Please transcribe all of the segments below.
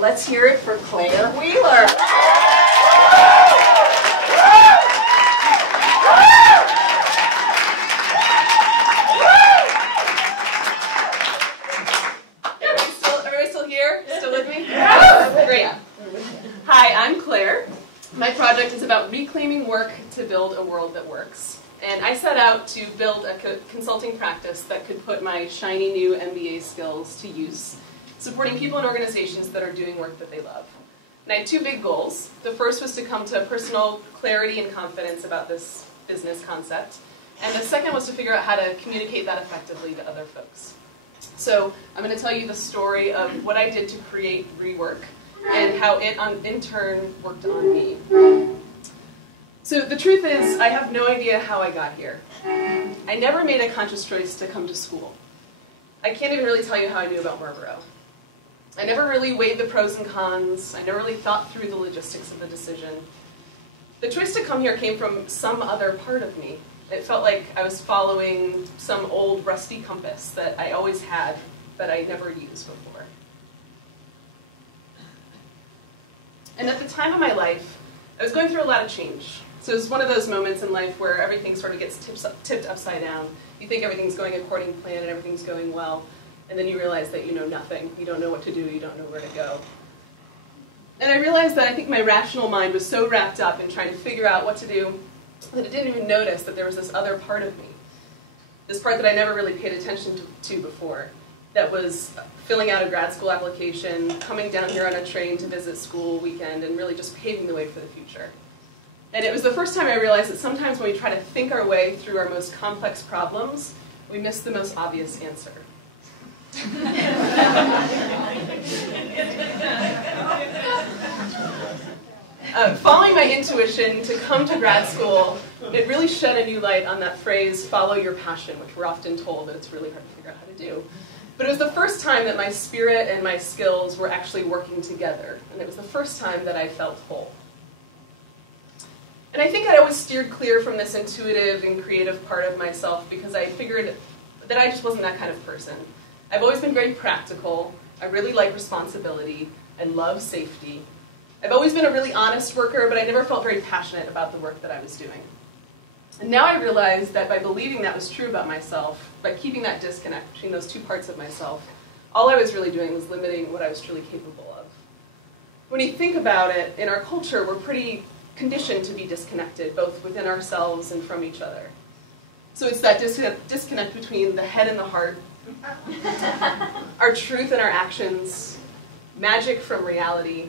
let's hear it for Claire Wheeler. Everybody still here? Still with me? Yeah. Great. Hi, I'm Claire. My project is about reclaiming work to build a world that works. And I set out to build a consulting practice that could put my shiny new MBA skills to use, supporting people and organizations that are doing work that they love. And I had two big goals. The first was to come to personal clarity and confidence about this business concept. And the second was to figure out how to communicate that effectively to other folks. So I'm going to tell you the story of what I did to create Rework and how it, in turn, worked on me. So the truth is, I have no idea how I got here. I never made a conscious choice to come to school. I can't even really tell you how I knew about Marlboro. I never really weighed the pros and cons. I never really thought through the logistics of the decision. The choice to come here came from some other part of me. It felt like I was following some old rusty compass that I always had, but I never used before. And at the time of my life, I was going through a lot of change. So it was one of those moments in life where everything sort of gets tipped upside down. You think everything's going according to plan and everything's going well, and then you realize that you know nothing. You don't know what to do, you don't know where to go. And I realized that I think my rational mind was so wrapped up in trying to figure out what to do that it didn't even notice that there was this other part of me. This part that I never really paid attention to before. That was filling out a grad school application, coming down here on a train to visit school weekend, and really just paving the way for the future. And it was the first time I realized that sometimes when we try to think our way through our most complex problems, we miss the most obvious answer. Following my intuition to come to grad school, it really shed a new light on that phrase, follow your passion, which we're often told that it's really hard to figure out how to do. But it was the first time that my spirit and my skills were actually working together, and it was the first time that I felt whole. And I think I'd always steered clear from this intuitive and creative part of myself because I figured that I just wasn't that kind of person. I've always been very practical. I really like responsibility and love safety. I've always been a really honest worker, but I never felt very passionate about the work that I was doing. And now I realize that by believing that was true about myself, by keeping that disconnect between those two parts of myself, all I was really doing was limiting what I was truly capable of. When you think about it, in our culture, we're pretty conditioned to be disconnected, both within ourselves and from each other. So it's that disconnect between the head and the heart, our truth and our actions, magic from reality,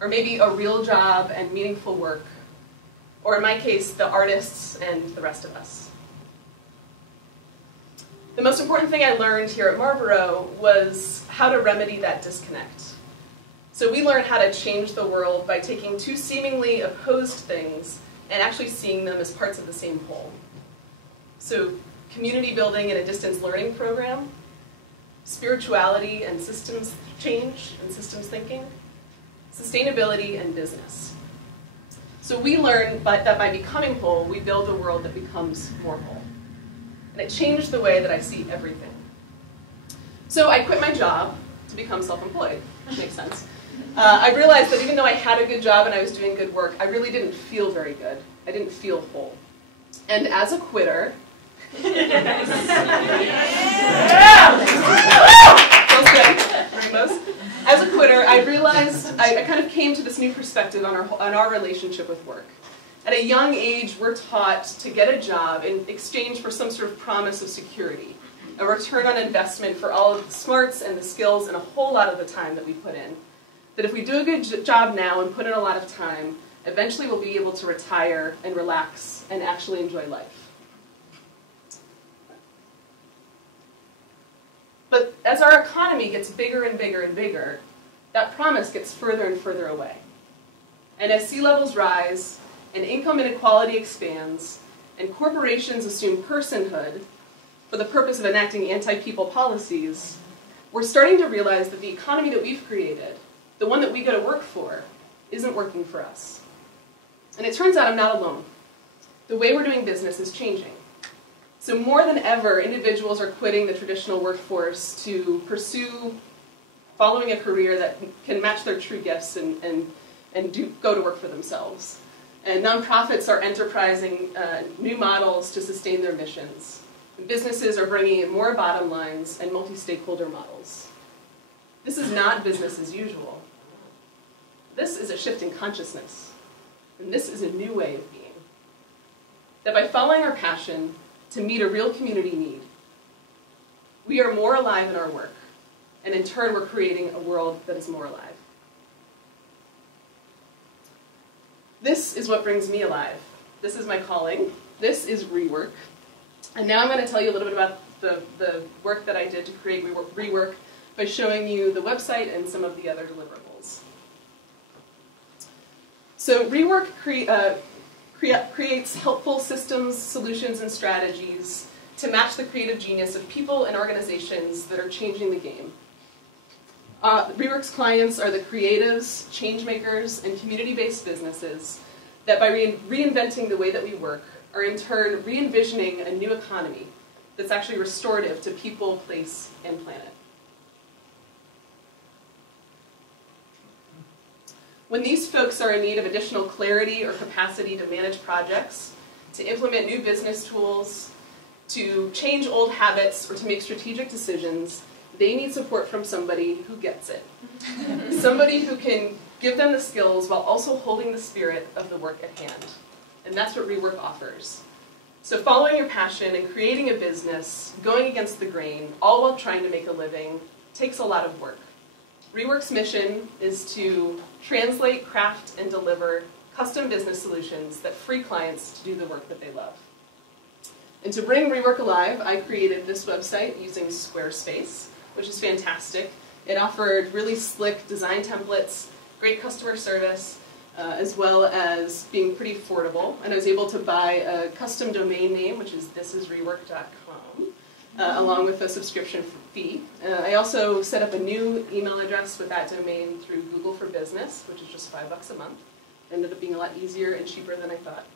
or maybe a real job and meaningful work, or in my case, the artists and the rest of us. The most important thing I learned here at Marlboro was how to remedy that disconnect. So we learned how to change the world by taking two seemingly opposed things and actually seeing them as parts of the same whole. So community building in a distance learning program, spirituality and systems change and systems thinking, sustainability and business. So we learned that by becoming whole, we build a world that becomes more whole. And it changed the way that I see everything. So I quit my job to become self-employed, which makes sense. I realized that even though I had a good job and I was doing good work, I really didn't feel very good. I didn't feel whole. And as a quitter, feels good. Rainbows. As a quitter, I realized I kind of came to this new perspective on our relationship with work. At a young age, we're taught to get a job in exchange for some sort of promise of security, a return on investment for all of the smarts and the skills and a whole lot of the time that we put in. That if we do a good job now and put in a lot of time, eventually we'll be able to retire and relax and actually enjoy life. But as our economy gets bigger and bigger and bigger, that promise gets further and further away. And as sea levels rise, and income inequality expands, and corporations assume personhood for the purpose of enacting anti-people policies, we're starting to realize that the economy that we've created, the one that we go to work for, isn't working for us. And it turns out I'm not alone. The way we're doing business is changing. So more than ever, individuals are quitting the traditional workforce to pursue following a career that can match their true gifts and go to work for themselves. And nonprofits are enterprising new models to sustain their missions. And businesses are bringing in more bottom lines and multi-stakeholder models. This is not business as usual. This is a shift in consciousness. And this is a new way of being. That by following our passion to meet a real community need, we are more alive in our work. And in turn, we're creating a world that is more alive. This is what brings me alive. This is my calling. This is rework. And now I'm going to tell you a little bit about the work that I did to create rework by showing you the website and some of the other deliverables. So rework creates helpful systems, solutions, and strategies to match the creative genius of people and organizations that are changing the game. Rework's clients are the creatives, change makers, and community-based businesses that by reinventing the way that we work are in turn re-envisioning a new economy that's actually restorative to people, place, and planet. When these folks are in need of additional clarity or capacity to manage projects, to implement new business tools, to change old habits, or to make strategic decisions, they need support from somebody who gets it. Somebody who can give them the skills while also holding the spirit of the work at hand. And that's what rework offers. So following your passion and creating a business, going against the grain, all while trying to make a living, takes a lot of work. Rework's mission is to translate, craft, and deliver custom business solutions that free clients to do the work that they love. And to bring rework alive, I created this website using Squarespace, which is fantastic. It offered really slick design templates, great customer service, as well as being pretty affordable. And I was able to buy a custom domain name, which is thisisrework.com, along with a subscription fee. I also set up a new email address with that domain through Google for Business, which is just $5 a month. It ended up being a lot easier and cheaper than I thought.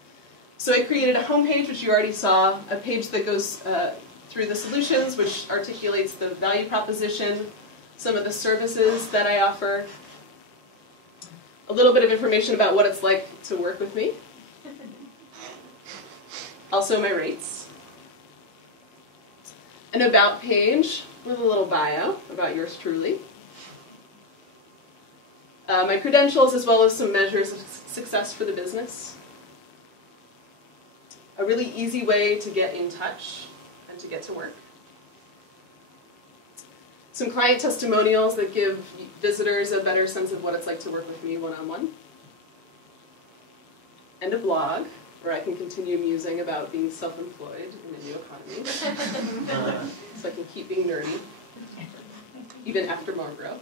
So I created a homepage, which you already saw, a page that goes through the solutions, which articulates the value proposition, some of the services that I offer, a little bit of information about what it's like to work with me, also my rates, an about page with a little bio about yours truly, my credentials as well as some measures of success for the business, a really easy way to get in touch and to get to work, some client testimonials that give visitors a better sense of what it's like to work with me one-on-one, and a blog where I can continue musing about being self-employed in a new economy, so I can keep being nerdy, even after Marlboro.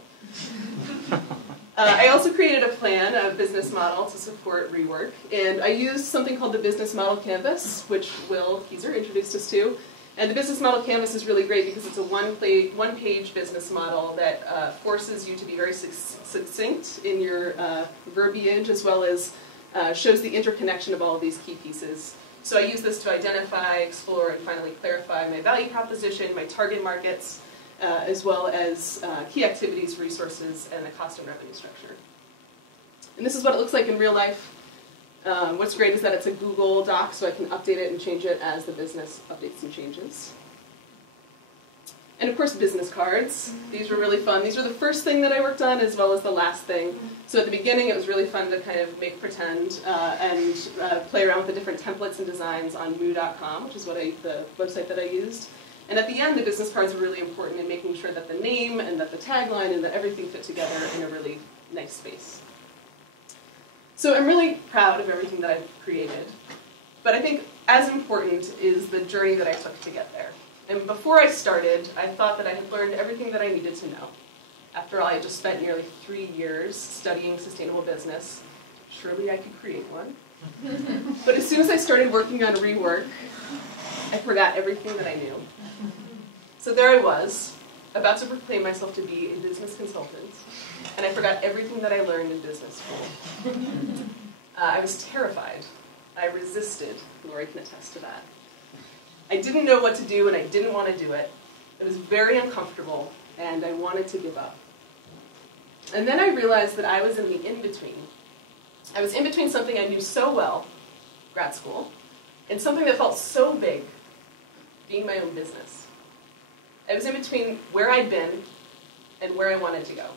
I also created a plan, a business model to support rework, and I used something called the Business Model Canvas, which Will Keyser introduced us to. And the Business Model Canvas is really great because it's a one-page business model that forces you to be very succinct in your verbiage, as well as shows the interconnection of all of these key pieces. So I use this to identify, explore, and finally clarify my value proposition, my target markets, as well as key activities, resources, and the cost and revenue structure. And this is what it looks like in real life. What's great is that it's a Google Doc, so I can update it and change it as the business updates and changes. And of course, business cards. These were really fun. These were the first thing that I worked on, as well as the last thing. So at the beginning, it was really fun to kind of make pretend and play around with the different templates and designs on moo.com, which is what the website that I used. And at the end, the business cards were really important in making sure that the name and that the tagline and that everything fit together in a really nice space. So I'm really proud of everything that I've created. But I think as important is the journey that I took to get there. And before I started, I thought that I had learned everything that I needed to know. After all, I just spent nearly 3 years studying sustainable business. Surely I could create one. But as soon as I started working on rework, I forgot everything that I knew. So there I was, about to proclaim myself to be a business consultant, and I forgot everything that I learned in business school. I was terrified. I resisted. Lori can attest to that. I didn't know what to do, and I didn't want to do it. It was very uncomfortable, and I wanted to give up. And then I realized that I was in the in-between. I was in between something I knew so well, grad school, and something that felt so big, being my own business. I was in between where I'd been and where I wanted to go.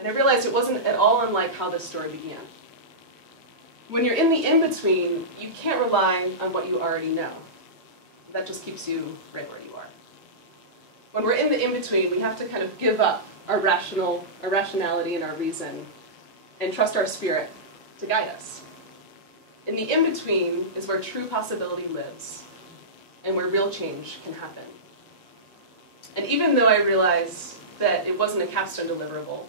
And I realized it wasn't at all unlike how this story began. When you're in the in-between, you can't rely on what you already know. That just keeps you right where you are. When we're in the in-between, we have to kind of give up our rationality and our reason and trust our spirit to guide us. In the in-between is where true possibility lives and where real change can happen. And even though I realized that it wasn't a Capstone deliverable,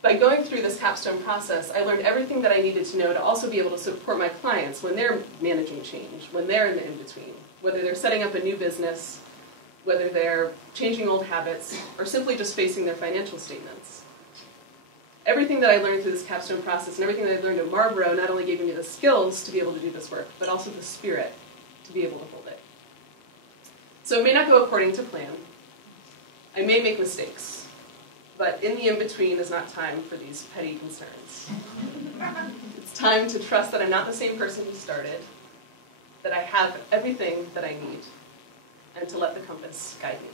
by going through this Capstone process, I learned everything that I needed to know to also be able to support my clients when they're managing change, when they're in the in-between, whether they're setting up a new business, whether they're changing old habits, or simply just facing their financial statements. Everything that I learned through this Capstone process and everything that I learned at Marlboro not only gave me the skills to be able to do this work, but also the spirit to be able to hold it. So it may not go according to plan. I may make mistakes. But in the in-between is not time for these petty concerns. It's time to trust that I'm not the same person who started, that I have everything that I need, and to let the compass guide me.